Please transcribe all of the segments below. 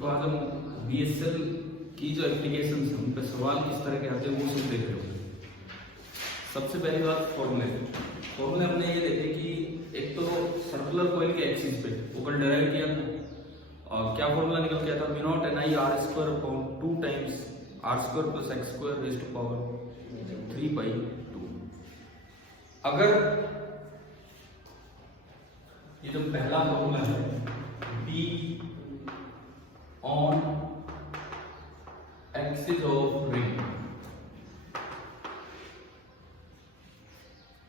देखो आज हम बीएसएल की जो एप्लीकेशन है उन पर सवाल किस तरह के आते हैं वो सब देख रहे हो। सबसे पहली बात फॉर्मूले हमने ये देखे कि एक तो सर्कुलर कॉइल के एक्सिस पे वो कल डेराइव किया था और क्या फॉर्मूला निकल के आता है V0 Ni r² upon 2 times r² plus x² raise to power 3/2। अगर ये जो पहला फॉर्मूला है B on axis of ring,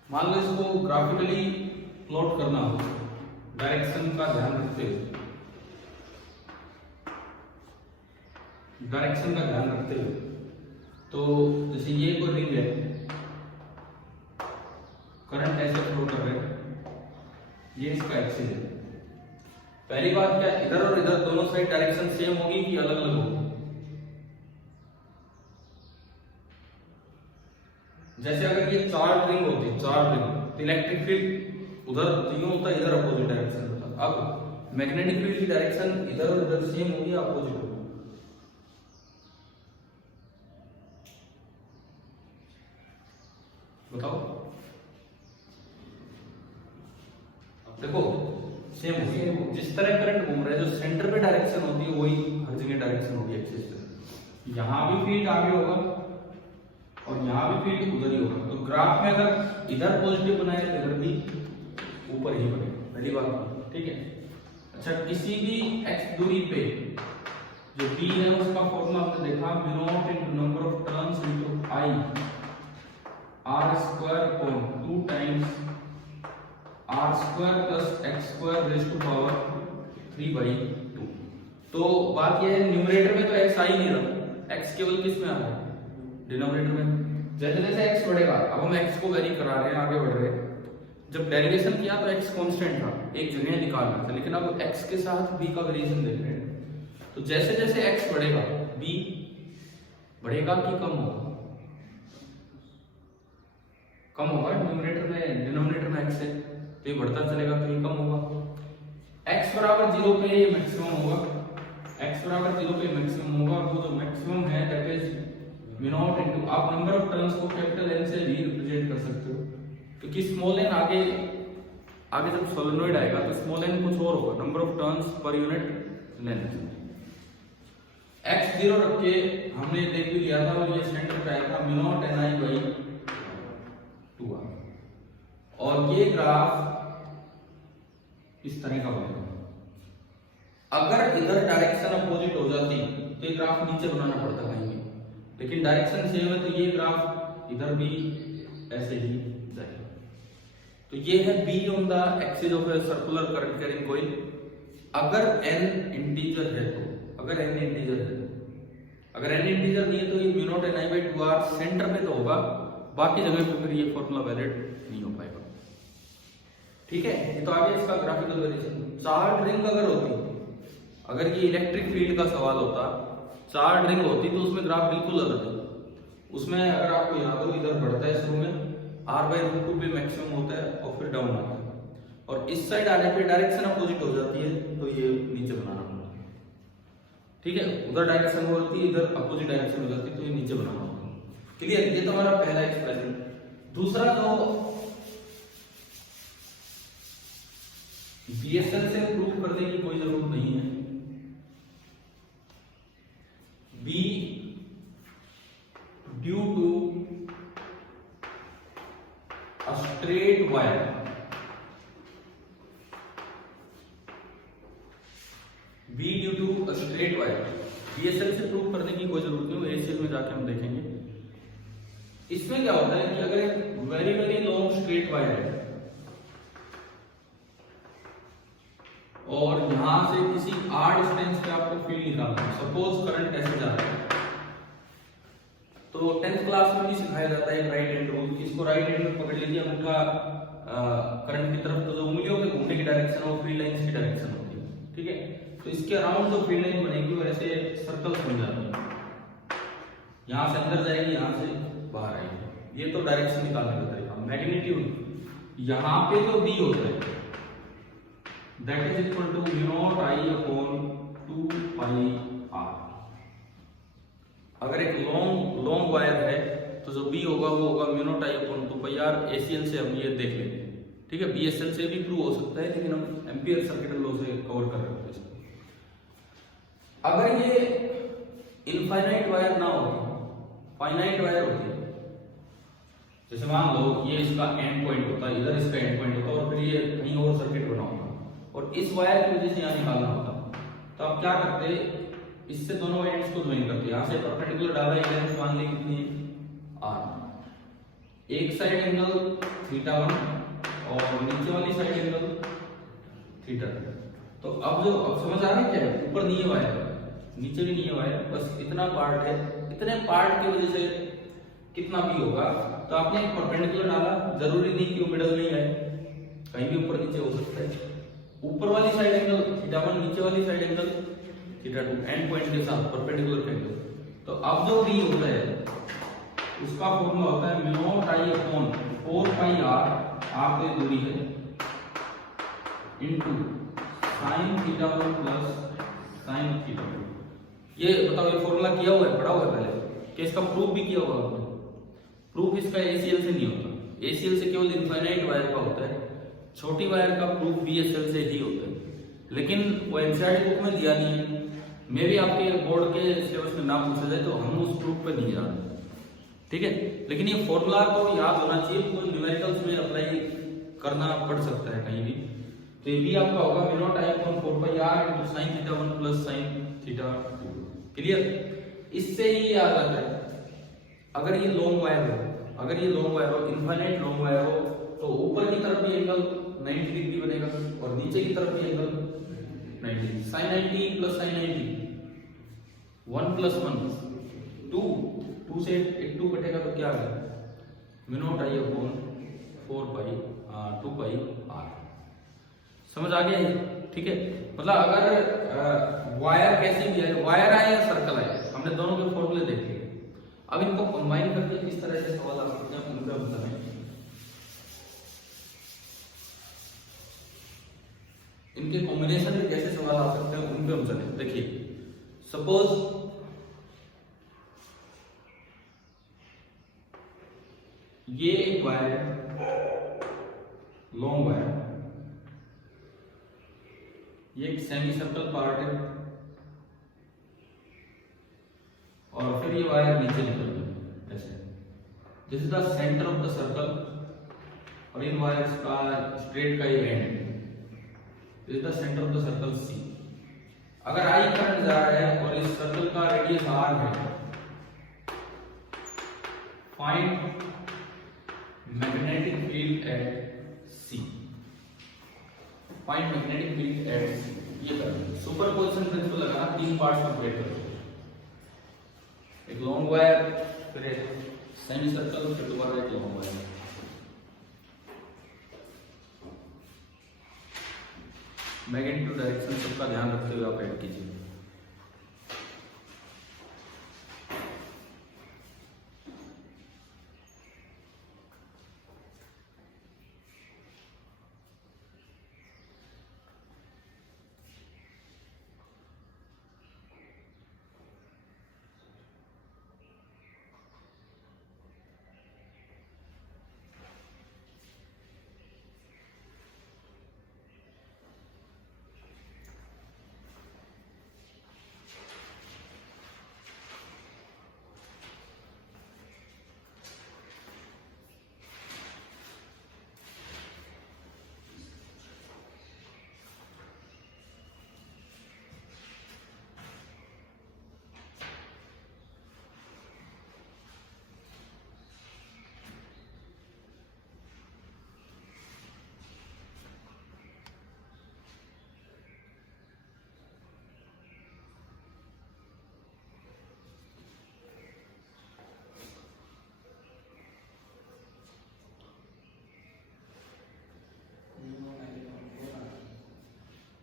मान लो इसको ग्राफिकली प्लॉट करना हो डायरेक्शन का ध्यान रखते हुए, तो जैसे ये कोई रिंग है, करंट ऐसे फ्लो कर रहे हैं, ये इसका एक्सिस है। पहली बात क्या, इधर और इधर दोनों साइड डायरेक्शन सेम होगी कि अलग अलग होगी। जैसे अगर ये चार्ज रिंग होती, तो इलेक्ट्रिक फील्ड उधर तीनों होता, इधर अपोजिट डायरेक्शन होता। अब मैग्नेटिक फील्ड की डायरेक्शन इधर और इधर सेम होगी, अपोजिट होगी। बताओ, देखो सेम होगी। जिस तरह करंट घूम रहा है, जो सेंटर पे डायरेक्शन होती है वही हर जगह डायरेक्शन होगी एक्सिस पे। यहाँ भी फील्ड आगे होगा और यहाँ भी फील्ड उधर ही होगा। तो ग्राफ में अगर इधर पॉजिटिव बनाए तो इधर भी ऊपर ही बने, पहली बात, ठीक है। अच्छा, किसी भी x दूरी पे जो b है उसका फॉर्मूला हमने देखा V0 into number of turns into I r² upon 2 times r² plus x² raise to power 3/2। तो बात यह है, न्यूमरेटर में तो x आ ही नहीं रहा, x केवल किस में आ रहा है, डिनोमिनेटर में। जैसे जैसे x बढ़ेगा, अब हम x को वेरी करा रहे हैं, आगे बढ़ रहे हैं। जब डेरिवेशन किया तो x कांस्टेंट था, एक जगह निकालना था, लेकिन अब x के साथ b का वेरिएशन देख रहे हैं। तो जैसे जैसे x बढ़ेगा b बढ़ेगा कि कम होगा? कम होगा। न्यूमरेटर में डिनोमिनेटर में x है तो ये बढ़ता चलेगा तो ये कम होगा। x बराबर 0 पे ये मैक्सिमम होगा, x बराबर 0 पे मैक्सिमम होगा, और वो जो मैक्सिमम है दैट इज V0 इनटू, आप नंबर ऑफ टर्न्स को कैपिटल N से भी रिप्रेजेंट कर सकते हो, क्योंकि स्मॉल n आगे जब सोलेनोइड आएगा तो स्मॉल n कुछ और होगा, number of turns per unit length. x 0 रख के हमने देख भी लिया था और ये सेंटर पे आया था V0 Ni/2r, और ये ग्राफ इस तरह का बनेगा। अगर इधर डायरेक्शन अपोजिट हो जाती तो ये ग्राफ नीचे बनाना पड़ता कहीं, लेकिन डायरेक्शन सेम है तो ये ग्राफ इधर भी ऐसे ही जाएगा। तो ये है B on the axis of a circular current carrying coil. अगर n इंटीजर है तो, अगर n इंटीजर नहीं है तो ये V0 Ni/2r सेंटर पे तो होगा, बाकी जगह पे फिर ये फॉर्मूला वैलिड नहीं हो पाएगा, ठीक है। ये तो आगे इसका ग्राफिकल वेरिएशन। चार्ज रिंग अगर होती, अगर ये इलेक्ट्रिक फील्ड का सवाल होता, चार्ज रिंग होती तो उसमें ग्राफ बिल्कुल अलग है। उसमें अगर आपको याद हो, इधर बढ़ता है शुरू में, r/√2 पे मैक्सिमम होता है और फिर डाउन आता है, और इस साइड आने पे डायरेक्शन अपोजिट हो जाती है तो ये नीचे बनाना पड़ता है, ठीक है। उधर डायरेक्शन होती है, इधर अपोजिट डायरेक्शन हो जाती है तो ये नीचे बनाना होता है। क्लियर? ये तो हमारा पहला एक्सप्रेशन। दूसरा, तो बीएसएल से प्रूव करने की कोई जरूरत नहीं है। B due to a straight wire, B due to a straight wire, BSL से प्रूव करने की कोई जरूरत नहीं, ACL में जाके हम देखेंगे। इसमें क्या होता है कि अगर एक very very long straight wire है और यहां से किसी r डिस्टेंस पे आपको फील्ड निकालना है, सपोज करंट ऐसे जा रहा है, तो 10th क्लास में भी सिखाया जाता है राइट हैंड रूल। इसको राइट हैंड में पकड़ लीजिए अंगूठा करंट की तरफ, तो जो उंगलियों के घूमने की डायरेक्शन और फील्ड लाइंस की डायरेक्शन होती है, ठीक है। तो इसके अराउंड जो फील्ड लाइन बनेगी वो ऐसे सर्कल बन जाती है, यहां से अंदर जाएगी, यहां से बाहर आएगी। ये तो डायरेक्शन निकालने का तरीका। मैग्नीट्यूड यहाँ पे जो B होता है that is equal to V0 I upon 2 pi तो जो बी होगा वो होगा mu naught I upon 2 pi R. ACL से हम ये देख लेंगे, ठीक है। BSL से भी प्रूव हो सकता है, लेकिन हम एम्पियर सर्किट लॉ से कवर कर रहे हैं इसको। अगर ये इनफाइनाइट वायर ना होती, फाइनाइट वायर होती, जैसे मान लो ये इसका एंड पॉइंट होता है, इधर इसका एंड पॉइंट होता और फिर ये कहीं और सर्किट बना होता और इस वायर की वजह से यहाँ निकालना होता, तो आप क्या करते, इससे दोनों एंड्स को ज्वाइन करते। यहाँ से परपेंडिकुलर डाला, एक लेंथ मान ली कितनी r, एक साइड एंगल θ1 और नीचे वाली साइड एंगल θ2। तो अब समझ आ रही है क्या, ऊपर नहीं है वायर, नीचे भी नहीं है वायर, बस इतना पार्ट है। इतने पार्ट की वजह से कितना भी होगा, तो आपने एक परपेंडिकुलर डाला, जरूरी नहीं कि वो मिडल में है, कहीं भी ऊपर नीचे हो सकता है। ऊपर वाली साइड एंगल θ1, नीचे वाली साइड एंगल θ2, एंड पॉइंट के साथ परपेंडिकुलर एंगल। तो अब जो b होता है उसका फॉर्मूला होता है mu naught I upon 4 pi r तो दूरी है, इनटू sin θ1 प्लस sin θ2। ये बताओ, ये फॉर्मूला किया हुआ है, पढ़ा हुआ है पहले, कि इसका प्रूफ भी किया हुआ है। प्रूफ इसका ACL से नहीं होता, ACL से केवल इनफाइनाइट वायर का होता है, छोटी वायर का प्रूफ BSL से ही होता है। लेकिन वो एनसीईआरटी बुक में दिया नहीं है, मे भी आपके बोर्ड के सिलेबस में ना पूछा जाए, तो हम उस प्रूफ पे नहीं जा रहे, ठीक है। लेकिन ये फॉर्मूला तो याद होना चाहिए, कोई न्यूमेरिकल्स में अप्लाई करना पड़ सकता है कहीं भी। तो ये भी आपका होगा mu naught I upon 4 pi r into sin θ1 plus sin θ2। Clear, इससे ही याद आता है, अगर ये लॉन्ग वायर हो, अगर ये लॉन्ग वायर हो, इनफाइनाइट लॉन्ग वायर हो, तो ऊपर की तरफ भी एंगल 90 डिग्री बनेगा और नीचे की तरफ भी angle 90। sin 90 plus sin 90, 1 plus 1 2, 2 से एक 2 कटेगा तो क्या आ गया, mu naught I upon 4 pi 2 pi r। समझ आ गया, ठीक है। मतलब अगर वायर कैसी भी है, वायर आए या सर्कल आए, हमने दोनों के फॉर्मूले देखे। अब इनको कंबाइन करके किस तरह से सवाल आ सकते हैं उनका मतलब है, इनके कॉम्बिनेशन में कैसे सवाल आ सकते हैं उन पे हम चले। देखिए, सपोज ये एक वायर है, लॉन्ग वायर, ये एक सेमी सर्कल पार्ट है और फिर ये वायर नीचे निकल गई ऐसे। This is the centre of the circle और इन वायर्स का स्ट्रेट का ये एंड है। This is the centre of the circle C। अगर I करंट जा रहा है और इस सर्कल का रेडियस R है, find magnetic field eight C। Find magnetic field eight C, ये करना। सुपरपोजिशन प्रिंसिपल लगाना, 3 पार्ट्स में ब्रेक करो, एक लॉन्ग वायर, फिर एक सेमी सर्कल, फिर दोबारा एक लॉन्ग वायर। मैग्नेटिक डायरेक्शन सबका ध्यान रखते हुए आप ऐड कीजिए।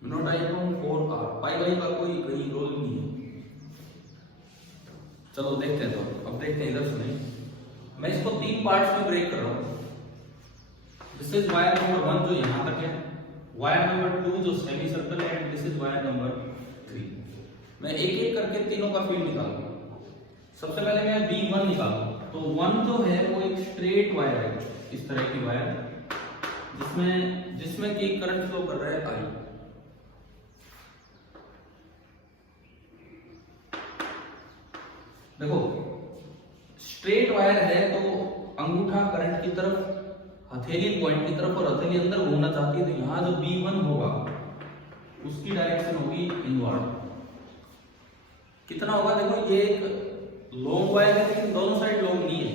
Naught I upon 4r, pi Y का कोई कहीं रोल नहीं है। चलो देखते हैं, तो अब देखते हैं, इधर सुनिए, मैं इसको 3 पार्ट्स में ब्रेक कर रहा हूं। दिस इज वायर नंबर 1 जो यहां तक है, वायर नंबर 2 जो सेमी सर्कल है, and this is wire number 3। मैं एक एक करके तीनों का फील्ड निकालूंगा। सबसे पहले मैं V1 निकालूंगा। तो 1 जो है वो एक स्ट्रेट वायर है, इस तरह की वायर जिसमें कि करंट फ्लो कर रहा है आई। देखो स्ट्रेट वायर है तो अंगूठा करंट की तरफ, हथेली पॉइंट की तरफ, और हथेली अंदर घूमना चाहती है, तो यहां जो B1 होगा उसकी डायरेक्शन होगी इनवर्ड। कितना होगा? देखो ये एक लॉन्ग वायर है लेकिन दोनों साइड लॉन्ग नहीं है,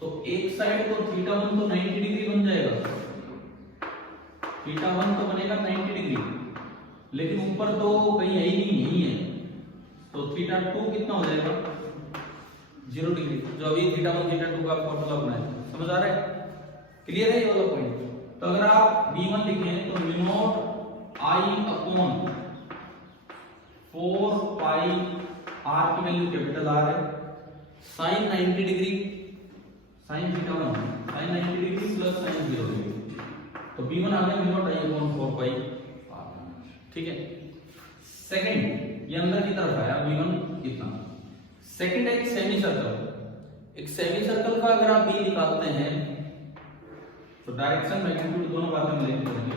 तो एक साइड तो θ1 तो 90 डिग्री बन जाएगा, θ1 तो बनेगा 90 डिग्री, लेकिन ऊपर तो कहीं है ही नहीं है, तो θ2 कितना हो जाएगा? 0 डिग्री। जो अभी θ1 θ2 का फॉर्मूला बनाया, समझ आ रहा है? क्लियर है ये वाला पॉइंट? तो अगर आप B1 लिखें तो mu naught I upon 4 pi R की वैल्यू कैपिटल R है, sine 90 degree, sine θ1 sine 90 degree plus sine 0 degree, तो B1 आ गया mu naught I upon 4 pi R। ठीक है, सेकंड ये अंदर की तरफ आया B1 इतना। सेकंड है एक सेमी सर्कल। एक सेमी सर्कल का अगर आप B निकालते हैं तो डायरेक्शन मैग्नीट्यूड दोनों बातें में लेके चलेंगे।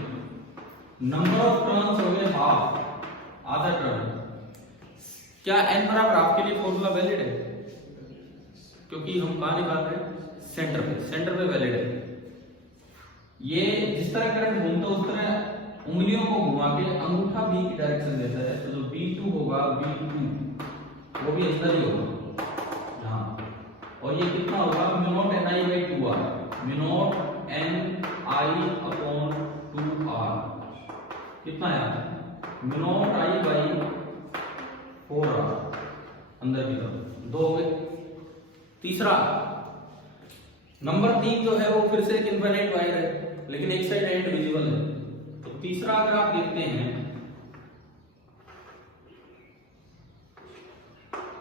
नंबर ऑफ टर्न्स हो गए हाफ, आधा टर्न। क्या n बराबर हाफ के लिए फॉर्मूला वैलिड है? क्योंकि हम कहां निकाल रहे हैं? सेंटर पे वैलिड है। ये जिस तरह करंट घूमता है उस तरह उंगलियों को घुमा के अंगूठा B की डायरेक्शन देता है, तो जो B2 होगा B2 वो भी अंदर ही होगा यहाँ, और ये कितना होगा? Mu not Ni/2R, mu naught Ni upon 2R कितना है? म्यू नॉट I/4R अंदर की तरफ। दो हो गए। तीसरा नंबर 3 जो है वो फिर से एक इनफिनिट वायर है लेकिन एक साइड एंड विजिबल है, तो तीसरा अगर आप देखते हैं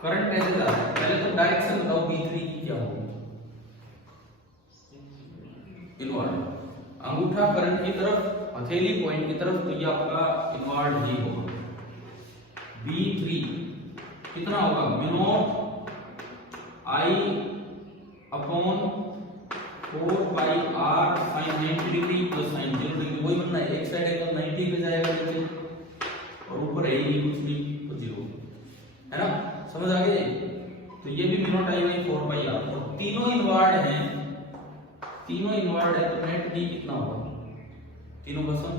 करंट कैसे जा रहा है, पहले तो डायरेक्शन बताओ B3 की क्या होगी? इनवर्ड। अंगूठा करंट की तरफ, हथेली पॉइंट की तरफ, तो ये आपका इनवर्ड ही होगा। B3 कितना होगा? Mu naught I upon 4 pi R sine 90 degree plus sine 0 degree, वही बनना है। एक साइड एंगल 90 पे जाएगा नीचे और ऊपर है ही कुछ नहीं, तो 0 है ना, समझ आ गई? तो ये भी म्यू नॉट I/4 पाई R, और तीनों इनवर्ड हैं, तीनों इनवर्ड है, तो नेट B कितना होगा? तीनों का सम,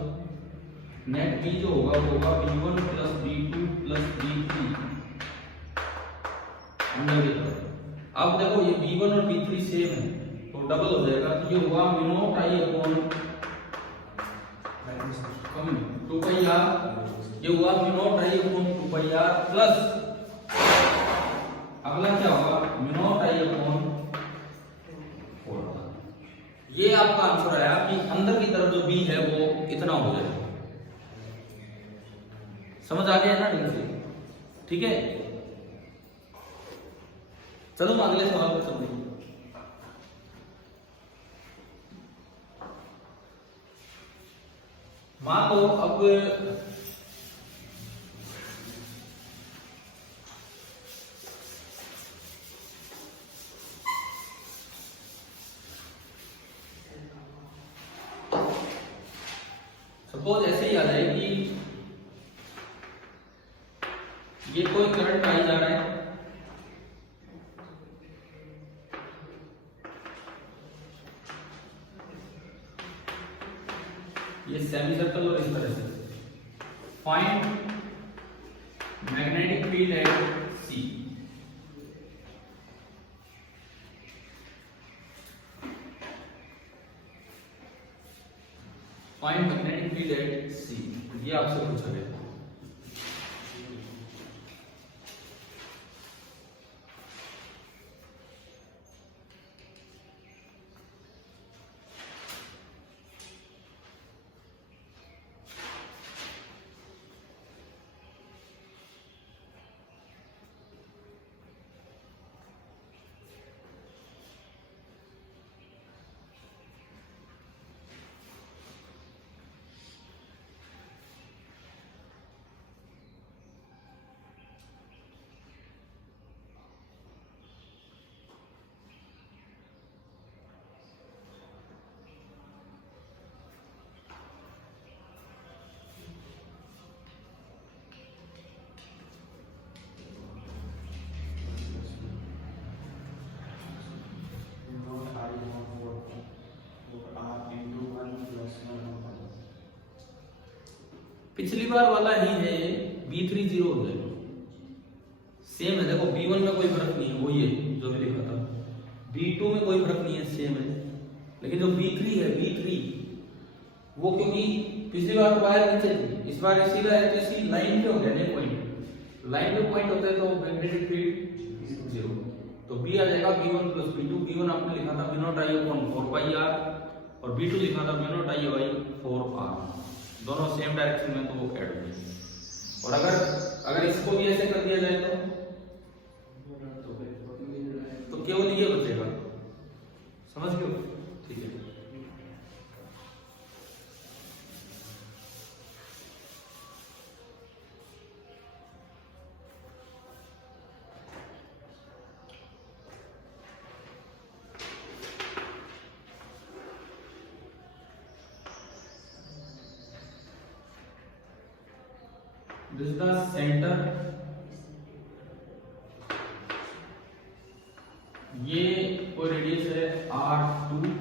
नेट B जो होगा वो होगा B1 plus B2 plus B3 अंदर की तरफ। अब देखो ये B1 और B3 सेम है तो डबल हो जाएगा, तो ये हुआ mu naught I upon 2 pi R, ये हुआ mu naught I upon 2 pi R plus अगला क्या होगा? Mu naught I upon 4। ये आपका आंसर आया कि अंदर की तरफ जो B है वो इतना हो जाएगा। समझ आ गया ना ढंग से? ठीक है, चलो हम अगले सवाल को समझेंगे। मान लो अब सपोज ऐसे ही आ जाए कि ये कोई करंट आई जा रहा है, ये सेमी सर्कल और इस तरह से। Find magnetic field eight C। Find magnetic field eight C, ये आपसे पूछा गया। पिछली बार वाला ही है ये, B3 0 हो जाएगा, सेम है। देखो B1 में कोई फर्क नहीं है, वही है जो भी लिखा था। B2 में कोई फर्क नहीं है, सेम है। लेकिन जो B3 है, B3 वो क्योंकि पिछली बार वायर नीचे थी, इस बार सीधा है तो इसी लाइन पे हो गया ना पॉइंट। लाइन पे पॉइंट होता है तो मैग्नेटिक फील्ड 0। तो B आ जाएगा B1 प्लस B2। B1 आपने लिखा था B0 I upon 4 pi r, और B2 लिखा था B0 I बाई 4r। दोनों सेम डायरेक्शन में, तो वो ऐड हो जाएंगे। और अगर इसको भी ऐसे कर दिया जाए तो केवल ये बचेगा, समझ गए? ठीक है। This is the center, ये कोई रेडियस है R2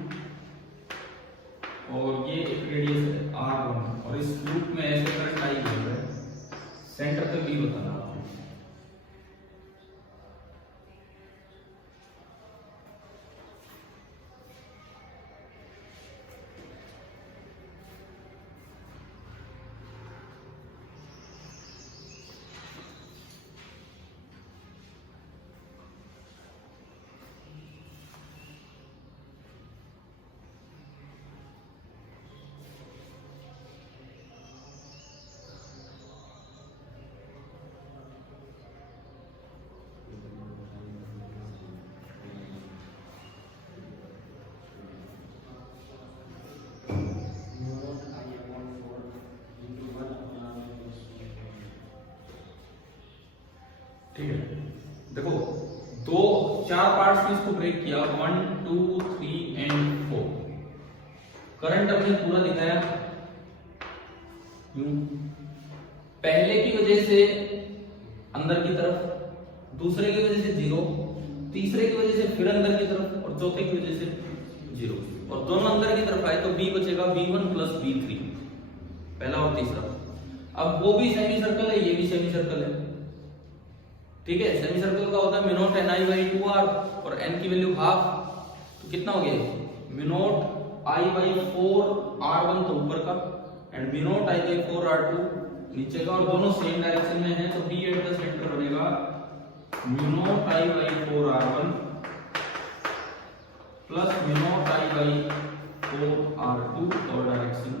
और ये एक रेडियस है R1, और इस लूप में ऐसे करंट आई बन रहा है। सेंटर पे B बताना आपको। ठीक है, देखो चार पार्ट्स में इसको ब्रेक किया, 1 2 3 एंड 4। करंट हमने पूरा दिखाया, पहले की वजह से अंदर की तरफ, दूसरे की वजह से 0, तीसरे की वजह से फिर अंदर की तरफ, और चौथे की वजह से 0, और दोनों अंदर की तरफ आए तो B बचेगा B1 प्लस B3, पहला और तीसरा। अब वो भी सेमी सर्कल है, ये भी सेमी सर्कल है, ठीक है। सेमी सर्कल का होता है mu not n I by 2r, और n की वैल्यू हाफ, तो कितना हो गया? Mu naught I by 4r1 तो ऊपर का, and mu naught I by 4r2 नीचे का, और दोनों सेम डायरेक्शन में है, तो B एट द सेंटर बनेगा mu naught I by 4r1 plus mu naught I by 4r2 और डायरेक्शन।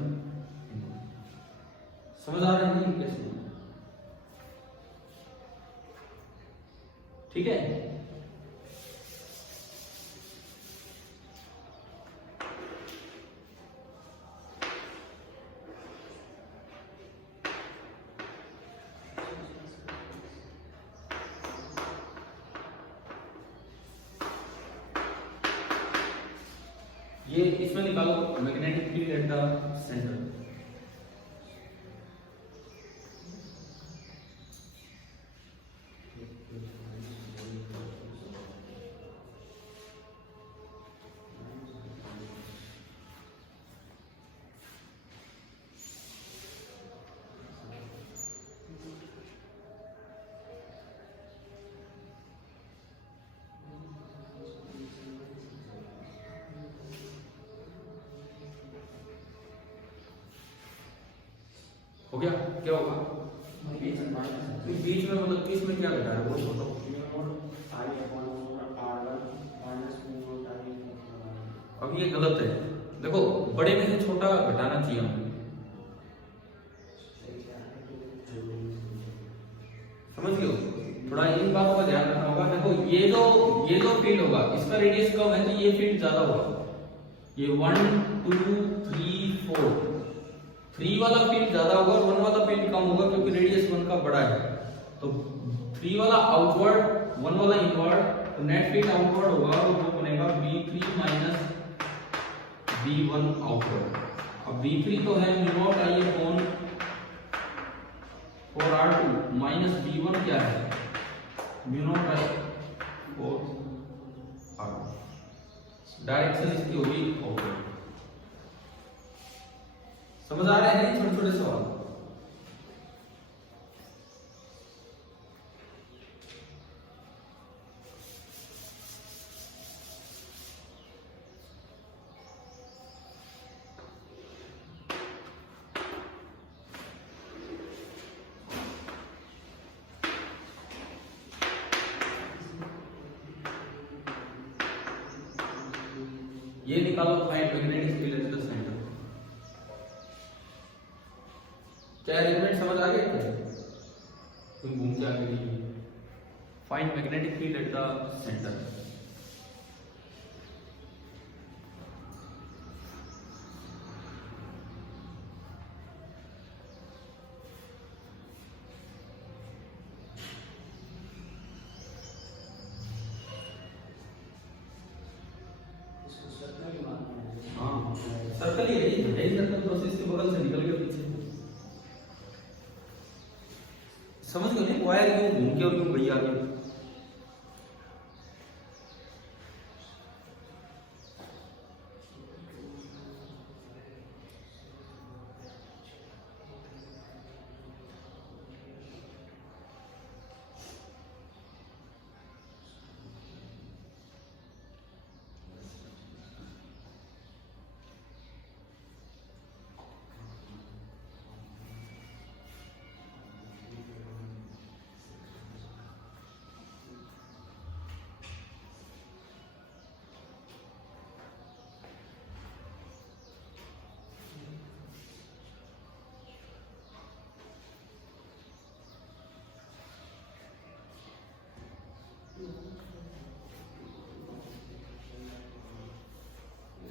समझ आ रहा है कैसे? ठीक है। ये इसमें निकालो magnetic field at the centre. हो गया? क्या होगा बीच में, मतलब बीच में क्या घटा है वो बताओ। अब ये गलत है, देखो बड़े में से छोटा घटाना चाहिए हमें, समझ गए? थोड़ा इन बातों का ध्यान रखना होगा। देखो ये जो फील्ड होगा इसका रेडियस कम है तो ये फील्ड ज्यादा होगा। ये 1 2 3 4, 3 वाला फील्ड ज्यादा होगा और 1 वाला फील्ड कम होगा, क्योंकि रेडियस 1 का बड़ा है। तो 3 वाला आउटवर्ड, 1 वाला इनवर्ड, तो नेट फील्ड आउटवर्ड होगा, तो वो बनेगा B3 माइनस B1 आउटवर्ड। अब B3 तो है mu naught I upon 4r2 minus B1 क्या है? Mu naught I 4r2। Direction इसकी होगी आउटवर्ड। समझ आ रहे हैं छोटे छोटे सवाल? ये निकालो, find magnetic field at the centre. क्या अरेंजमेंट समझ आ गया क्या? तुम घूम के आगे लिखिए, find magnetic field at the centre. Circle ही है, यही सर्कल प्रोसेस के बगल से निकल गया पीछे। समझ गए नहीं वायर क्यों घूम के और क्यों गई आगे?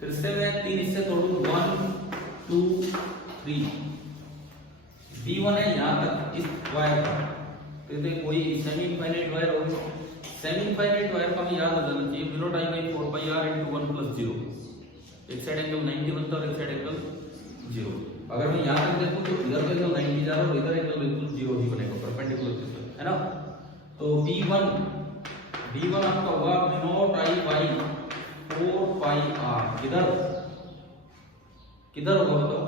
फिर से मैं 3 हिस्से तोड़ू, 1 2 3। B1 है यहाँ तक इस वायर का, तो कोई सेमी इनफाइनाइट वायर होगी। सेमी इनफाइनाइट वायर का हमें याद हो जाना चाहिए 0 time by 4 pi r into 1 plus 0। एक साइड एंगल 90 बनता है और एक साइड एंगल 0। अगर मैं यहाँ तक देखूँ तो इधर का एंगल 90 जा रहा है और इधर एंगल बिल्कुल 0 ही बनेगा, परपेंडिकुलर है ना। तो B1 आपका होगा 0 टाइम बाई 4 पाई r। किधर होगा बताओ?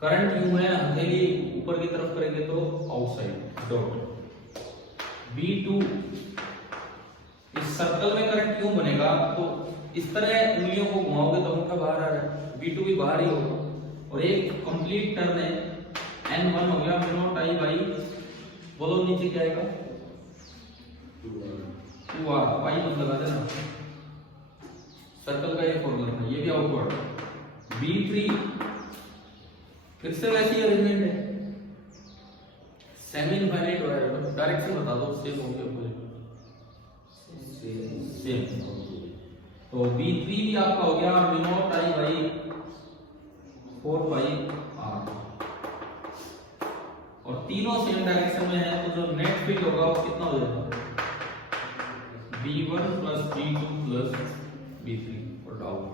करंट यू है, हथेली ऊपर की तरफ करेंगे तो आउटसाइड डॉट। B2 इस सर्कल में करंट क्यों बनेगा? तो इस तरह उंगलियों को घुमाओगे तो अंगूठा बाहर आ रहा है, B2 भी बाहर ही होगा। और एक कंप्लीट टर्न है, N1 हो गया 0 टाई बाई, बोलो नीचे क्या आएगा? 2r। पाई मत लगा देना, सर्कल का ये फॉर्मूला है, ये भी आउटवर्ड। B3 फिर से वैसी अरेंजमेंट है, सेमी इनफाइनाइट वायर। डायरेक्शन बता दो, सेम हो गया पूरे सेम। तो B3 भी आपका हो गया 0 टाई बाई 4 पाई r। और तीनों सेम डायरेक्शन में है, तो जो नेट फील्ड होगा वो कितना हो जाएगा? B1 plus B2 plus B3 और डाउट।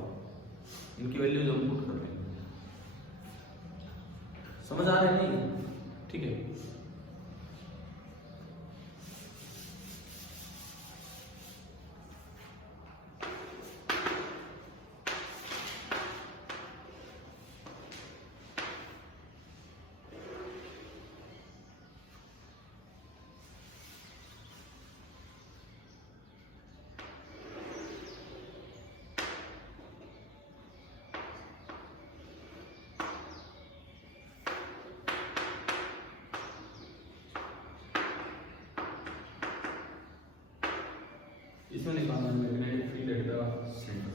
इनकी वैल्यूज हम पुट कर रहे हैं, समझ आ रहे नहीं? ठीक है। इसमें निकालना है magnetic field at the centre.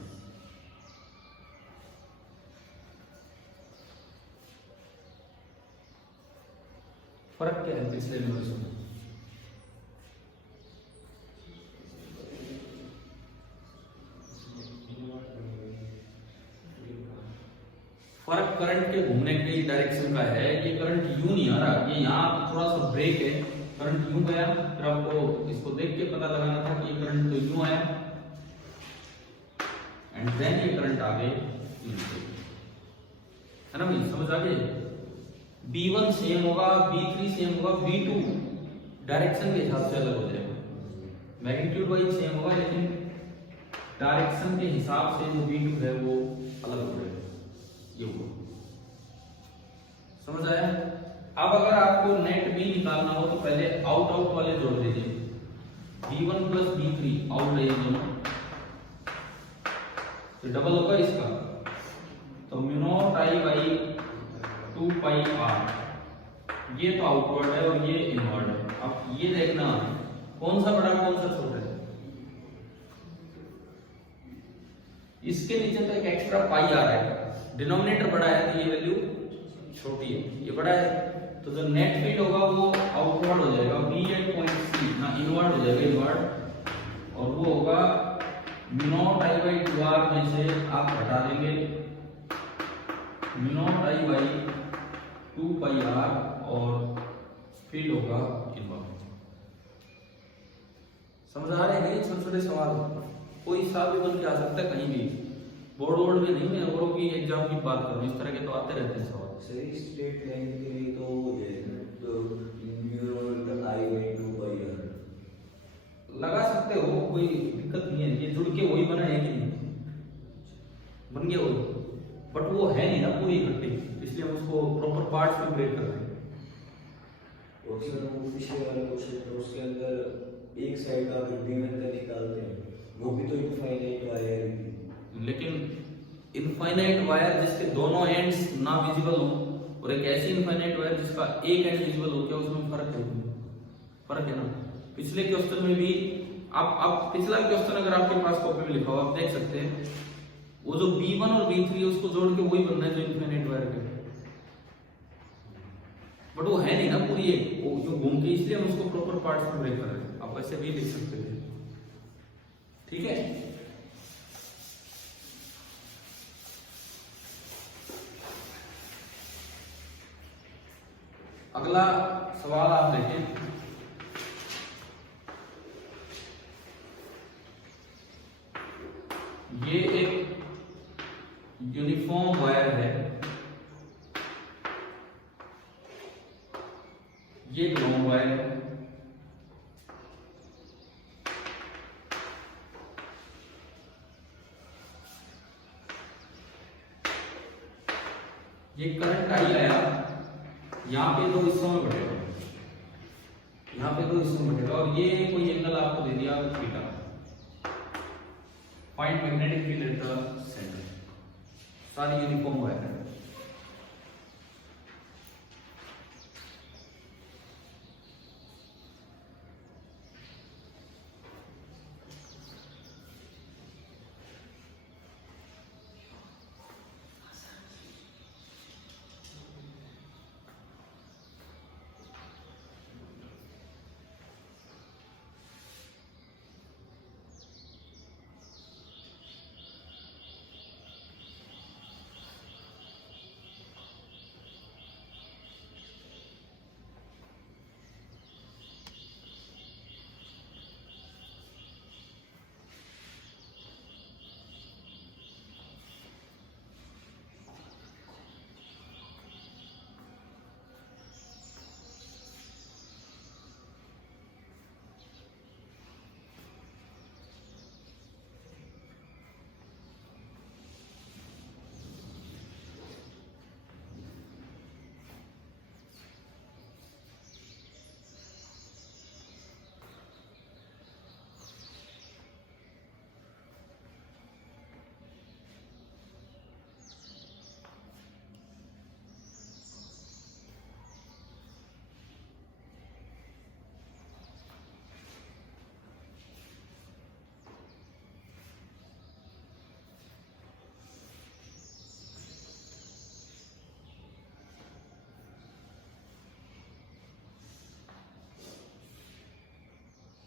फर्क क्या है पिछले नंबर से? फर्क करंट के घूमने के डायरेक्शन का है। ये करंट यूं नहीं आ रहा, ये यहाँ थोड़ा सा ब्रेक है, करंट यूं गया, फिर आपको इसको देख के पता लगाना था कि ये करंट तो यूं आया एंड देन ये करंट आ गए, है ना भाई? समझ आ गए? B1 सेम होगा, B3 सेम होगा, B2 डायरेक्शन के हिसाब से अलग हो जाएगा। मैग्नीट्यूड वाइज सेम होगा लेकिन डायरेक्शन के हिसाब से जो B2 है वो अलग हो जाएगा। ये हुआ, समझ आया? अब अगर आपको नेट बी निकालना हो तो पहले आउट आउट वाले जोड़ दीजिए। B1 प्लस B3 आउट है ये दोनों, तो डबल होगा इसका, तो mu tie by 2 pi r। ये तो आउटवर्ड है और ये इनवर्ड है। अब ये देखना कौन सा बड़ा कौन सा छोटा है। इसके नीचे तो एक एक्स्ट्रा पाई आ रहा है, डिनोमिनेटर बड़ा है तो ये वैल्यू छोटी है, ये बड़ा है, तो जो नेट फील्ड होगा वो आउटवर्ड हो जाएगा v एट पॉइंट c ना इनवर्ड हो जाएगा, इनवर्ड, और वो होगा mu naught i by 2r में से आप हटा देंगे mu naught i by 2 pi r और फील्ड होगा इनवर्ड। समझ आ रहे हैं ये छोटे छोटे सवाल, कोई हिसाब भी बन के आ सकता है कहीं भी, बोर्ड वोर्ड में नहीं, मैं औरों की एग्जाम की बात कर रहा हूँ, इस तरह के तो आते रहते हैं सवाल। सही स्ट्रेट लाइन के लिए तो ये तो numerical I by 2 by r लगा सकते हो, कोई दिक्कत नहीं है, ये जुड़ के वही बना है कि नहीं बन गया वही, बट वो है नहीं ना पूरी इकट्ठी, इसलिए हम उसको प्रॉपर पार्ट्स में ब्रेक कर रहे हैं। और सर वो पिछले वाले क्वेश्चन तो उसके अंदर एक साइड का अगर बीम का निकालते हैं वो भी तो इनफाइनाइट वायर है, लेकिन इनफाइनाइट वायर जिसके दोनों एंड्स ना विजिबल हो और एक ऐसी इनफाइनाइट वायर जिसका एक एंड विजिबल हो, क्या उसमें फर्क है ना। पिछले क्वेश्चन में भी आप पिछला क्वेश्चन अगर आपके पास कॉपी में लिखा हो आप देख सकते हैं, वो जो B1 और B3 है उसको जोड़ के वही बनना है जो इनफाइनाइट वायर है, बट वो है नहीं ना पूरी एक, वो जो घूम के, इसलिए हम उसको प्रॉपर पार्ट्स में ब्रेक कर रहे हैं। आप ऐसे भी लिख सकते थे, ठीक है। अगला सवाल आप देखें, ये एक यूनिफॉर्म वायर है, ये एक लॉन्ग वायर है, ये करंट आई आया, यहाँ पे दो हिस्सों में बटेगा, यहाँ पे दो हिस्सों में बटेगा, और ये कोई एंगल आपको दे दिया theta, find magnetic field at the centre, सारी यूनिफॉर्म वायर है।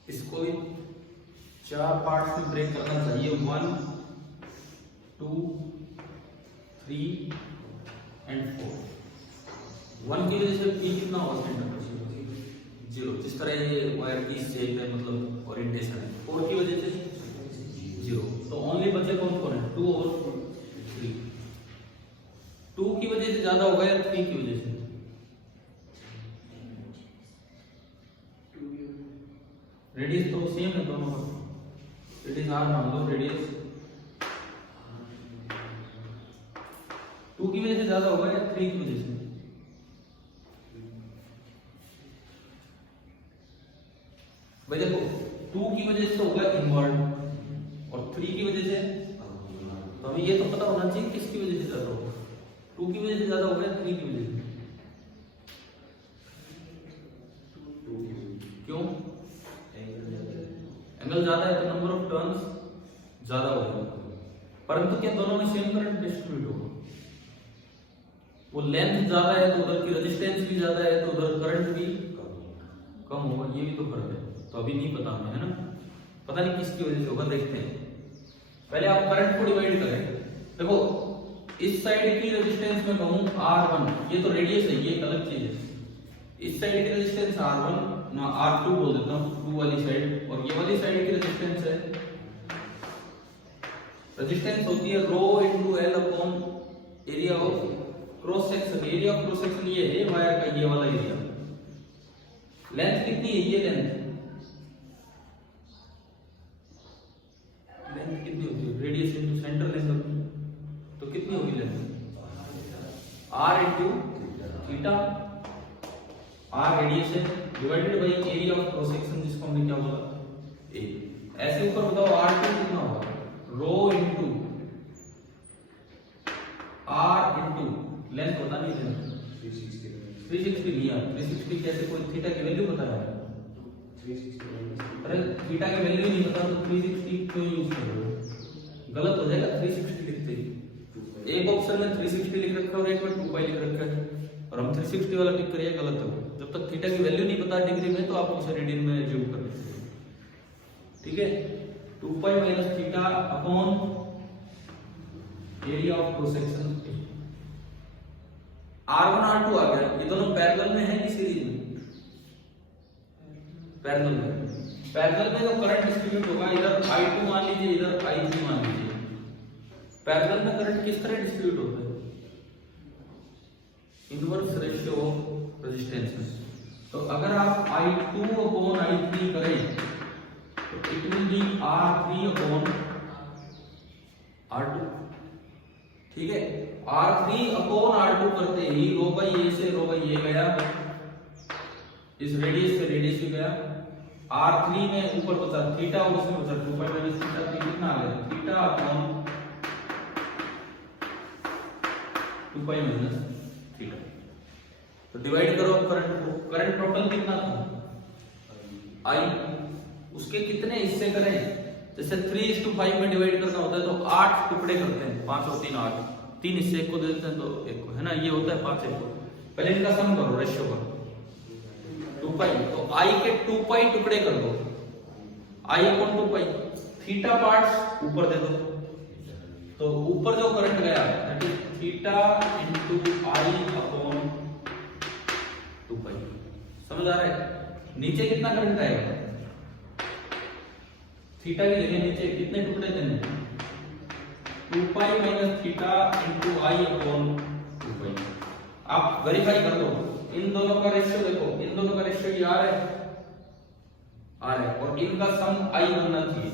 इसको भी 4 पार्ट्स में ब्रेक करना चाहिए, 1 2 3 एंड 4। 1 की वजह से P कितना होगा सेंटर पर, 0, जिस तरह ये वायर की शेप है, मतलब ओरिएंटेशन है। 4 की वजह से 0, तो ओनली बचे कौन कौन है, 2 और 3। 2 की वजह से ज्यादा होगा या 3 की वजह से? रेडियस तो सेम है दोनों का, रेडियस r मान लो, रेडियस 2 की वजह से ज्यादा होगा या 3 की वजह से? भाई देखो 2 की वजह से होगा इनवर्ड और 3 की वजह से, तो हमें ये तो पता होना चाहिए किसकी वजह से ज्यादा होगा, 2 की वजह से ज्यादा होगा या 3 की वजह से? क्यों? एंगल ज्यादा है तो नंबर ऑफ टर्न्स ज्यादा होगा, परंतु क्या दोनों में सेम करंट डिस्ट्रीब्यूट होगा? वो लेंथ ज्यादा है तो उधर की रेजिस्टेंस भी ज्यादा है तो उधर करंट भी कम होगा, ये भी तो फर्क है। तो अभी नहीं पता हमें, है ना, पता नहीं किसकी वजह से होगा, देखते हैं। पहले आप करंट को डिवाइड करें। देखो इस साइड की रेजिस्टेंस में कहूं R1, ये तो रेडियस है, ये एक अलग चीज है। इस साइड की रेजिस्टेंस R1 ना R2 बोल देता हूं, 2 वाली साइड, और ये वाली साइड की रेजिस्टेंस है, रेजिस्टेंस होती है rho into L upon area of cross section. Area of cross section ये है वायर का, ये वाला एरिया। लेंथ कितनी है? ये लेंथ कितनी होती है? रेडियस इनटू सेंटर लेंथ, तो कितनी होगी length? R into theta. R radius है divided by area of cross section, जिसको हमने क्या बोला? A। ऐसे ऊपर बताओ R2 कितना होगा? रो इनटू R इनटू लेंथ पता नहीं है, 360 लिया। 360 कैसे? कोई थीटा की वैल्यू पता है? 360। अरे थीटा की वैल्यू नहीं पता तो 360 क्यों यूज कर रहे हो? गलत हो जाएगा 360 लिखते ही। एक ऑप्शन में 360 लिख रखा है और एक में 2 पाई लिख रखा है, और हम 360 वाला टिक करिए, गलत है। जब तक थीटा की वैल्यू नहीं पता डिग्री में तो आप उसे रेडियन में एज्यूम कर लेते हैं, ठीक है। 2 pi minus theta upon area of cross section. R1 R2 आ गया, ये दोनों पैरेलल में है कि सीरीज में? पैरेलल में। पैरेलल में जो करंट डिस्ट्रीब्यूट होगा, इधर I2 मान लीजिए, इधर I3 मान लीजिए। पैरेलल में करंट किस तरह डिस्ट्रीब्यूट होता है? इनवर्स रेशियो ऑफ रेजिस्टेंस में। तो अगर आप I2 अपॉन I3 करें तो it will be R3 upon R2, ठीक है। R3 अपॉन R2 करते ही रो बाई ए से रो बाई ए गया, इस रेडियस से रेडियस भी गया। R3 में ऊपर बचा थीटा और उसमें बचा 2 पाई माइनस थीटा, तो कितना आ गया? Theta upon 2 pi minus theta. तो डिवाइड करो करंट को। करंट टोटल कितना था? I। उसके कितने हिस्से करें? जैसे 3:5 में डिवाइड करना होता है तो 8 टुकड़े करते हैं, 5 और 3 8, 3 हिस्से एक को दे देते हैं तो एक को, है ना, ये होता है 5 एक को। पहले इनका सम करो, रेशियो करो 2 पाई, तो I के 2 पाई टुकड़े कर दो, I upon 2 pi. Theta parts ऊपर दे दो, तो ऊपर जो करंट गया that is theta into I upon 2 पाई। समझ आ रहा है? नीचे कितना करंट आएगा? थीटा की जगह नीचे कितने टुकड़े देने? 2 pi minus theta into I upon 2 पाई। आप वेरीफाई कर लो, इन दोनों का रेशियो देखो, इन दोनों का रेशियो ये R है, और इनका सम I बनना चाहिए।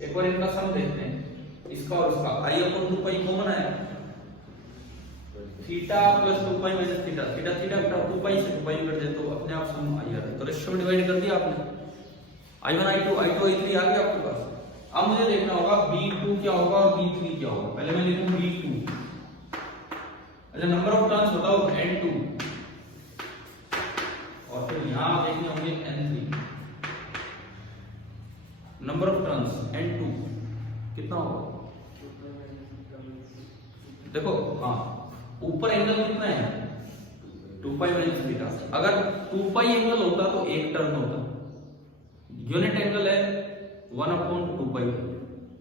एक बार इनका सम देखते हैं, इसका और इसका। I अपॉन 2 पाई कॉमन है, theta plus 2 pi minus theta, theta theta घटा 2 पाई से 2 पाई कर दे तो अपने आप सम I आ रहा है। तो रेशियो डिवाइड कर दिया आपने, I1 I2 I2 I3 आ गया आपके पास। अब मुझे देखना होगा B2 क्या होगा और B3 क्या होगा। पहले मैं लिखूं B2। अच्छा, नंबर ऑफ टर्न्स बताओ N2, और फिर यहां देखने होंगे N3। Number of turns N2 कितना होगा? देखो हाँ, ऊपर एंगल कितना है? 2 पाई माइनस थीटा। अगर 2 पाई एंगल होता तो एक टर्न होता। यूनिट एंगल है 1 अपॉन 2 पाई,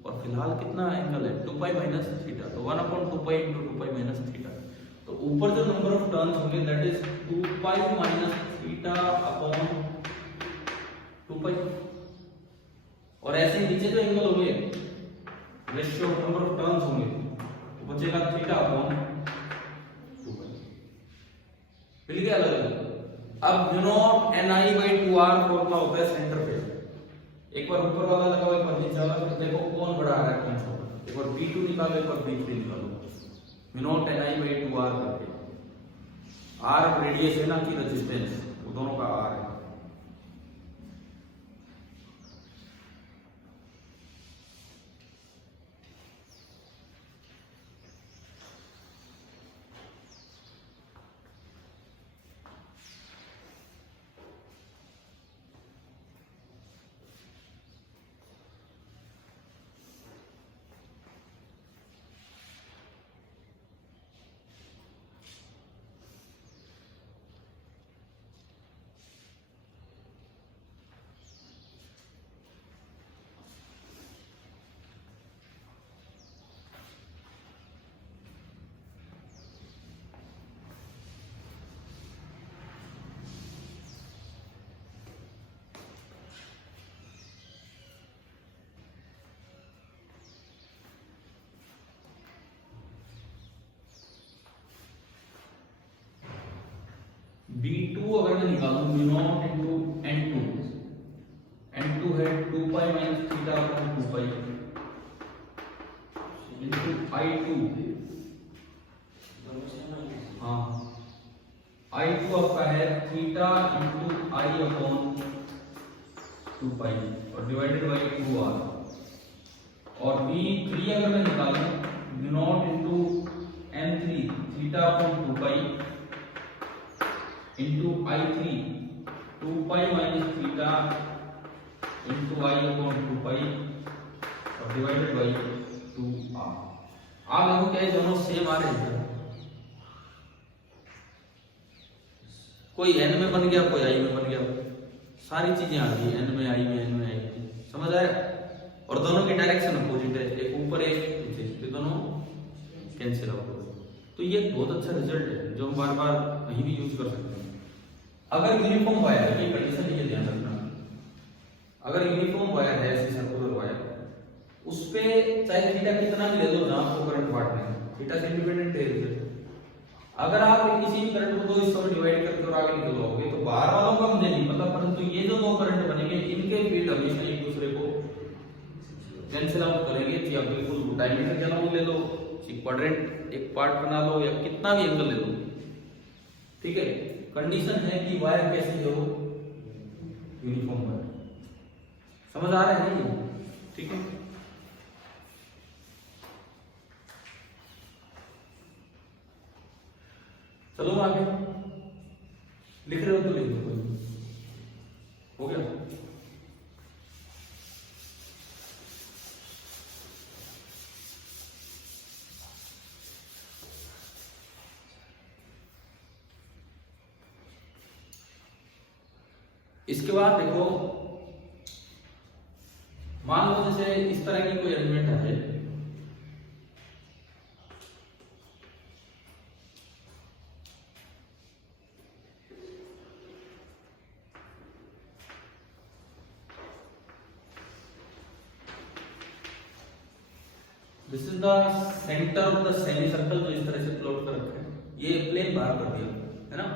और फिलहाल कितना एंगल है? 2 पाई माइनस थीटा, तो 1 upon 2 pi into 2 pi minus theta. तो ऊपर जो नंबर ऑफ टर्न्स होंगे that is 2 pi minus theta upon 2 पाई, और ऐसे नीचे जो एंगल होंगे ratio of number of turns होंगे तो बचेगा थीटा अपॉन 2 पाई। मिल गया अलग अलग। अब यू नो Ni/2R फॉर्मूला होता है सेंटर पे। एक बार ऊपर वाला लगाओ, एक बार नीचे वाला, फिर देखो कौन बड़ा आ रहा है कौन छोटा। एक बार B2 निकालो, एक बार B3 निकालो। यू नो Ni/2R करके, R रेडियस है ना कि रेजिस्टेंस, वो दोनों का R है। अगर मैं निकालूं म्यू नॉट इनटू n2 है 2 पाई माइनस थीटा अपॉन 2 पाई इनटू i2, हाँ i2 आपका है थीटा इनटू i अपॉन 2 पाई और डिवाइडेड बाई 2r, और b3 अगर मैं निकालूं mu naught into n3 theta upon 2 pi into i3 2 pi minus theta into i upon 2 पाई और डिवाइडेड बाई 2r। आप देखो क्या दोनों सेम आ रहे हैं, कोई n में बन गया कोई i में बन गया, सारी चीजें आ गई n में i में n में i, समझ आया? और दोनों की डायरेक्शन अपोजिट है, एक ऊपर एक नीचे, तो दोनों कैंसिल आउट हो गए। तो ये बहुत अच्छा रिजल्ट है जो हम बार बार कहीं भी यूज कर सकते हैं। अगर यूनिफॉर्म वायर है, ये कंडीशन ये ध्यान रखना, अगर यूनिफॉर्म वायर है ऐसी सर्कुलर वायर, उस पे चाहे थीटा कितना भी ले लो ना, आपको करंट बांटना है, थीटा से इंडिपेंडेंट है। अगर आप किसी भी करंट को दो हिस्सों में डिवाइड करके और आगे निकल जाओगे तो बाहर वालों का मुझे नहीं पता, परंतु ये जो दो करंट बनेंगे इनके फील्ड हमेशा एक दूसरे को कैंसिल आउट करेंगे। चाहे आप बिल्कुल डायमीटर का नाम ले लो, क्वाड्रेंट एक पार्ट बना लो या कितना भी एंगल ले लो, ठीक है। कंडीशन है कि वायर कैसी हो, यूनिफॉर्म वायर, समझ आ रहा है? ठीक है। चलो आगे, लिख रहे हो तो लिख दो, हो गया। इसके बाद देखो, मान लो जैसे इस तरह की कोई एलिमेंट है, this is the centre of the semi circle, जो इस तरह से प्लॉट कर रखा है, ये प्लेन बाहर कर दिया है ना,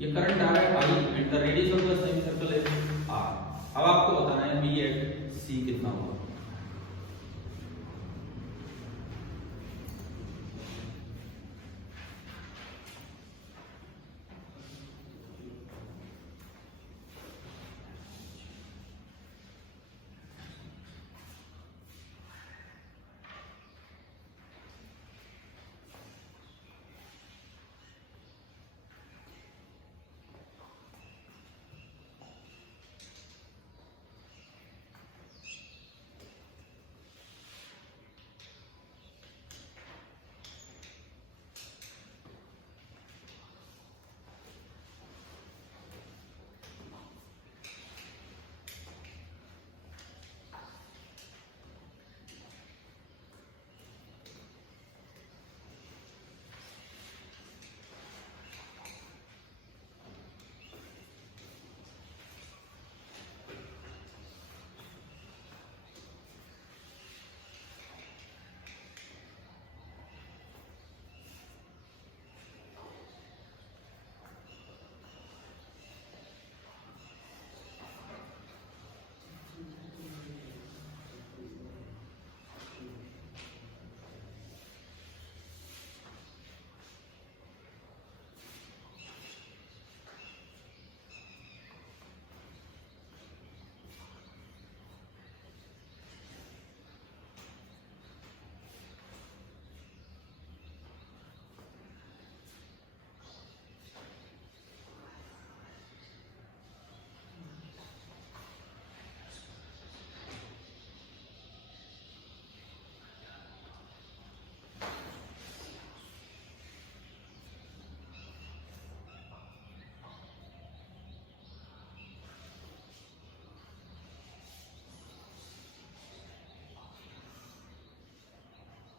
ये करंट आ रहा है I and the radius of the semicircle is r। अब आपको बताना है बी एट सी कितना होगा।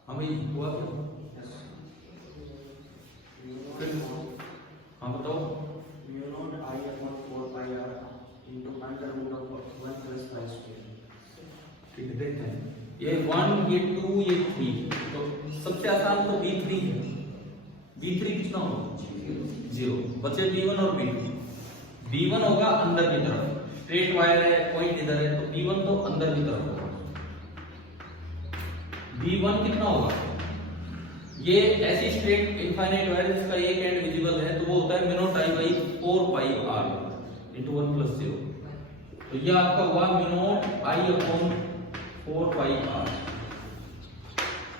भाई हुआ क्या? हाँ बताओ। Mu naught I upon 4 pi r into under root of 1 plus pi square. ठीक है, देखते हैं ये 1 ये 2 ये 3, तो सबसे आसान तो b3 है। b3 कितना होगा? 0। बचे B1 और B2। B1 होगा अंदर की तरफ, स्ट्रेट वायर है, पॉइंट इधर है, तो B1 तो अंदर की तरफ होगा। B1 कितना होगा, ये ऐसी स्ट्रेट इनफाइनाइट वायर जिसका एक एंड विजिबल है, तो वो होता है μ0 I by 4 pi r into 1 plus 0। तो ये आपका हुआ μ0 I upon 4 pi r।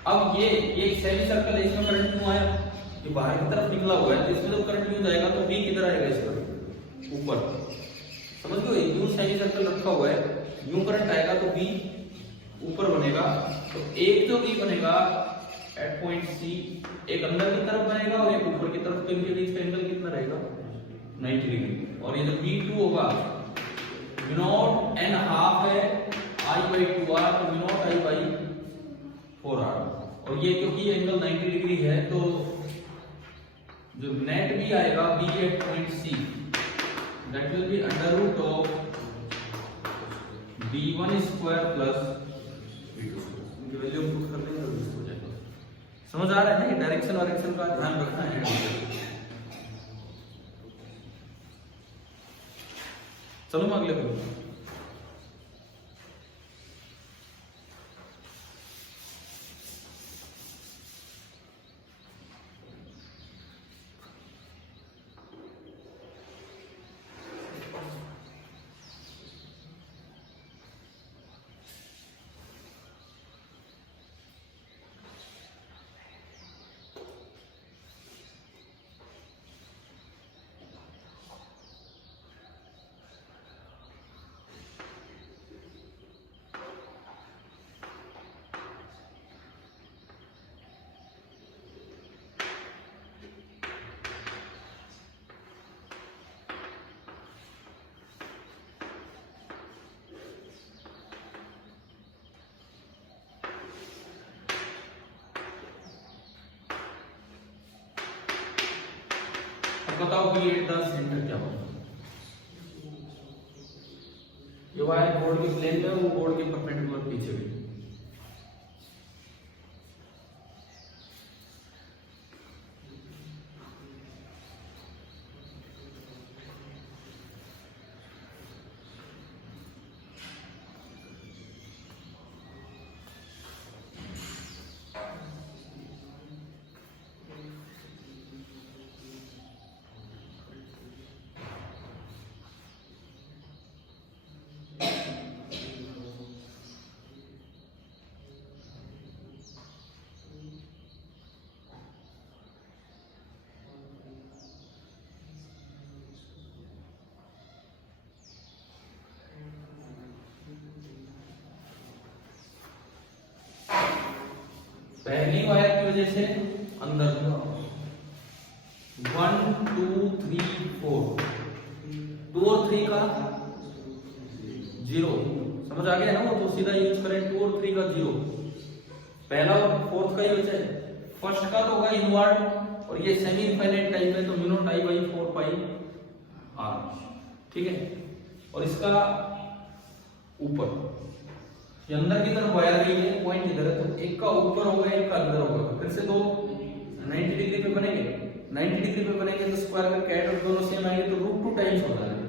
अब ये एक सेमी सर्कल है, इसमें करंट क्यों आया, ये बाहर की तरफ निकला हुआ है, तो इसमें जब करंट यूं जाएगा तो B किधर आएगा, इस पर ऊपर। समझ गए, यूं सेमी सर्कल रखा हुआ है, यूं करंट आएगा तो B ऊपर बनेगा। तो एक जो B बनेगा एट पॉइंट C, एक अंदर की तरफ बनेगा और एक ऊपर की तरफ, तो इनके बीच का एंगल कितना रहेगा, 90 डिग्री। और ये जो B2 होगा μ0 n हाफ है I by 2r, तो μ0 I by 4r। और ये क्योंकि एंगल 90 डिग्री है, तो जो नेट भी आएगा B at point C, that will be under root of B1 square plus B2 square. इनकी वैल्यू पुट कर देंगे तो हो जाएगा। समझ आ रहा है ना, डायरेक्शन वायरेक्शन का ध्यान रखना है। चलो अगले क्वेश्चन। बताओ कि एट द सेंटर क्या होगा। ये वायर बोर्ड के प्लेन में, वो बोर्ड के परपेंडिकुलर पीछे भी। पहली वायर की वजह से अंदर 1 2 3 4, 2 और 3 का 0, समझ आ गया ना, वो तो सीधा यूज करें 2 और 3 का 0। पहला और फोर्थ का यूज है, फर्स्ट का तो होगा इनवर्ड, और ये सेमी इनफाइनाइट टाइप है, तो μ0 I by 4 pi r, ठीक है। और इसका ऊपर ये अंदर की तरफ वायर गई है, पॉइंट इधर है, तो एक का ऊपर होगा एक का अंदर होगा, फिर से दो 90 डिग्री पे बनेंगे। 90 डिग्री पे बनेंगे तो स्क्वायर का कैट और दोनों सेम आएंगे, तो √2 टाइम्स हो जाएगा।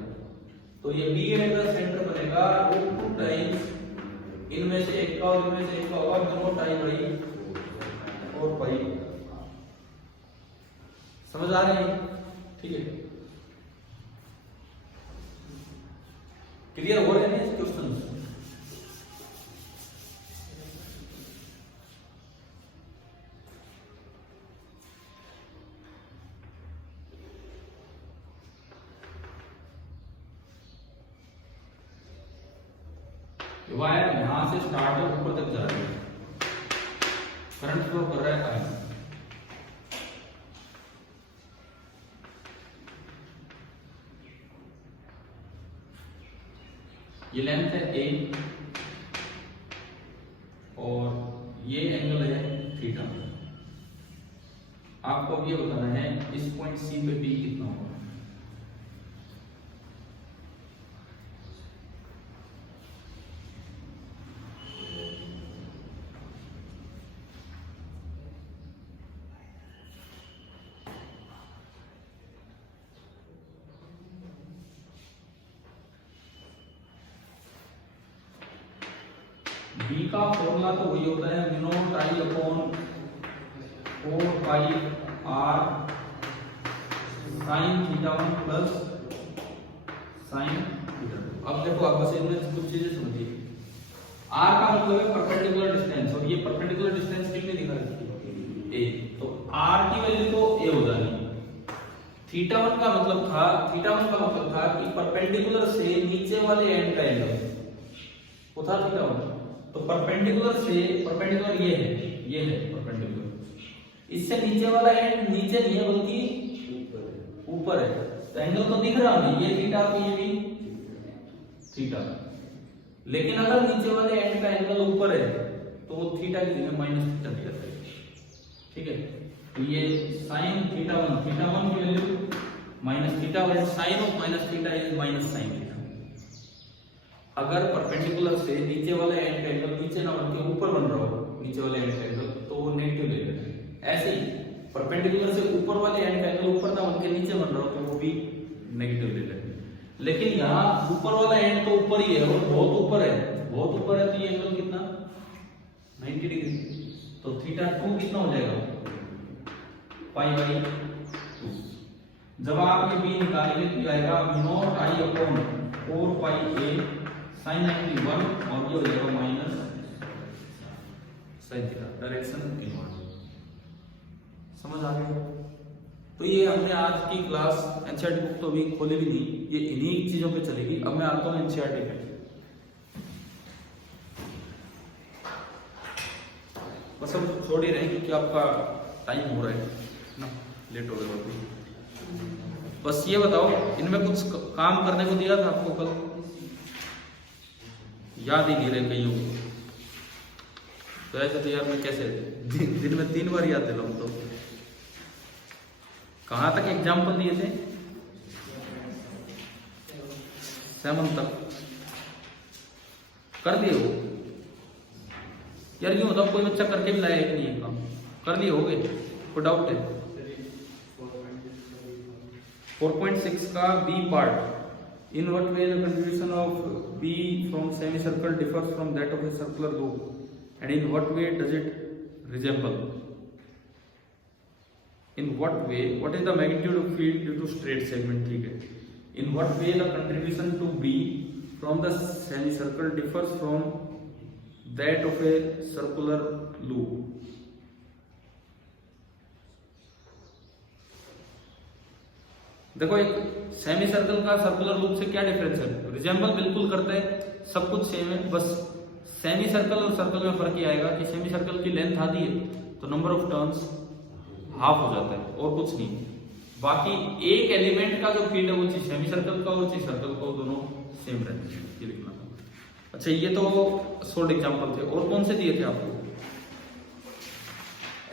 तो ये बी एट द सेंटर बनेगा √2 टाइम्स इनमें से एक का और इनमें से एक का होगा दोनों टाइम बड़ी 4 पाई। समझ आ रही है, ठीक है, क्लियर हो रहे हैं क्वेश्चन। वायर यहां से स्टार्ट हो ऊपर तक जा रही है, करंट फ्लो कर रहा है आई। ये लेंथ है ए और ये एंगल है थीटा। आपको अब ये बताना है इस पॉइंट सी पे बी कितना होगा। बी का फॉर्मूला तो वही होता है mu naught I upon 4 pi R sine theta 1 plus sine theta 2। अब देखो आप बस इनमें कुछ चीजें समझिए। आर का मतलब है परपेंडिकुलर डिस्टेंस, और ये परपेंडिकुलर डिस्टेंस कितनी दिखा रही है ए, तो आर की वैल्यू तो ए हो जानी। थीटा 1 का मतलब था कि परपेंडिकुलर से नीचे वाले एंड का एंगल वो था थीटा 1। तो परपेंडिकुलर ये है परपेंडिकुलर, इससे नीचे वाला एंड नीचे नहीं है बल्कि ऊपर है, तो एंगल तो दिख रहा है ये थीटा और ये भी थीटा। लेकिन अगर नीचे वाले एंड का एंगल ऊपर है तो वो थीटा की जगह माइनस थीटा दिया जाएगा। ठीक है, तो ये साइन थीटा 1 की वैल्यू माइनस थीटा और sine of minus theta is minus sine theta. अगर परपेंडिकुलर से नीचे वाले एंड का एंगल नीचे ना बन के ऊपर बन रहा हो, नीचे वाले एंड का एंगल, तो वो नेगेटिव ले लेते हैं। ऐसे ही परपेंडिकुलर से ऊपर वाले एंड का एंगल ऊपर ना बन के नीचे बन रहा हो तो वो भी नेगेटिव ले लेते हैं। लेकिन यहाँ ऊपर वाला एंड तो ऊपर ही है और बहुत ऊपर है, तो ये एंगल कितना 90 डिग्री, तो थीटा 2 कितना हो जाएगा पाई बाई 2। जब आप ये बी निकालेंगे तो आएगा mu naught I upon 4 pi A sign 91 और ये हो जाएगा minus sine theta, direction inverse. समझ आ गया? तो ये हमने आज की क्लास एनसीईआरटी बुक तो अभी खोली भी नहीं, ये इन्हीं चीजों पे चलेगी। अब मैं आता हूँ एनसीईआरटी पे। बस अब छोड़ ही रहे हैं क्योंकि आपका टाइम हो रहा है ना, लेट हो गया। बस ये बताओ, इनमें कुछ काम करने को दिया था आपको कल? याद ही नहीं रहे कईयों को, तो ऐसे तो यार मैं कैसे दिन में 3 बार याद दिलाऊं? तो कहां तक एग्जाम्पल दिए थे? 7 तक कर दिए हो यार? यूं बताओ, कोई बच्चा करके भी लाया कि नहीं? काम कर दिए होगे? कोई डाउट है? 4.6 का B part, in what way the contribution of B from semicircle differs from that of a circular loop, and in what way does it resemble? In what way, what is the magnitude of field due to straight segment? ठीक है, in what way the contribution to B from the semicircle differs from that of a circular loop? देखो, एक semi circle का circular loop से क्या difference है? Resemble बिल्कुल करते हैं, सब कुछ सेम है, बस सेमी सर्कल और सर्कल में फर्क ये आएगा कि सेमी सर्कल की लेंथ आधी है तो नंबर ऑफ टर्न्स हाफ हो जाता है, और कुछ नहीं। बाकी एक एलिमेंट का जो फील्ड है वो चीज सेमी सर्कल का, वो चीज सर्कल का, दोनों सेम रहते हैं। ये लिखना था। अच्छा, ये तो शॉर्ट एग्जांपल थे, और कौन से दिए थे आपको?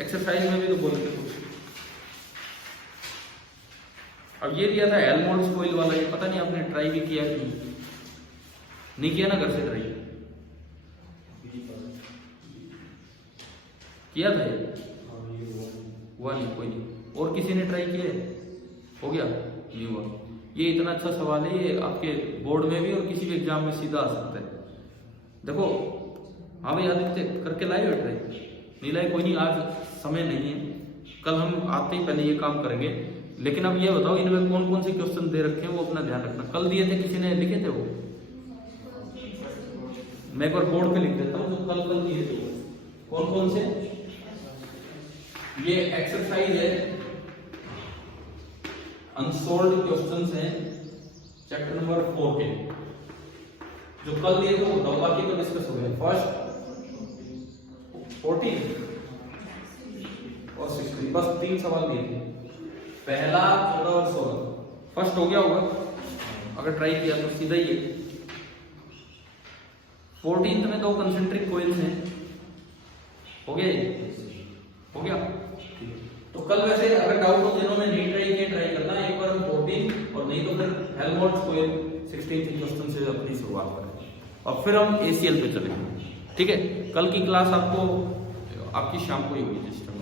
एक्सरसाइज में भी तो बोले थे कुछ। अब ये दिया था हेल्महोल्ट्ज कॉइल वाला, ये पता नहीं आपने ट्राई भी किया कि नहीं किया ना? घर से ट्राई किया था ये? हुआ नहीं, कोई नहीं। और किसी ने ट्राई किया? हो गया? नहीं हुआ। ये इतना अच्छा सवाल है, ये आपके बोर्ड में भी और किसी भी एग्जाम में सीधा आ सकता है। देखो, हाँ भाई आदित्य, करके लाए हो ट्राई? नहीं लाए? कोई नहीं, आज समय नहीं है, कल हम आते ही पहले ये काम करेंगे। लेकिन अब ये बताओ, इनमें कौन कौन से क्वेश्चन दे रखे हैं वो अपना ध्यान रखना। कल दिए थे, किसी ने लिखे थे वो? मैं एक बार बोर्ड पे लिख देता हूँ जो कल दिए थे। कौन कौन से? ये एक्सरसाइज है, अनसॉल्व्ड क्वेश्चंस हैं, चैप्टर नंबर 4 के जो कल दिए थे वो बताओ, बाकी तो डिस्कस हो गया। फर्स्ट 14 और 16, बस 3 सवाल दिए थे, पहला 14 और 16। फर्स्ट हो गया होगा अगर ट्राई किया तो, सीधा ही है। 14th में 2 कंसेंट्रिक कॉइल्स हैं, हो गया। तो कल वैसे अगर डाउट हो जिन्होंने नहीं ट्राई किया, ट्राई करना एक बार 14, और नहीं तो फिर हेल्महोल्ट्ज कॉइल 16th क्वेश्चन से अपनी शुरुआत करें, और फिर हम ACL पे चलेंगे। ठीक है, कल की क्लास आपको आपकी शाम को ही होगी जिस टाइम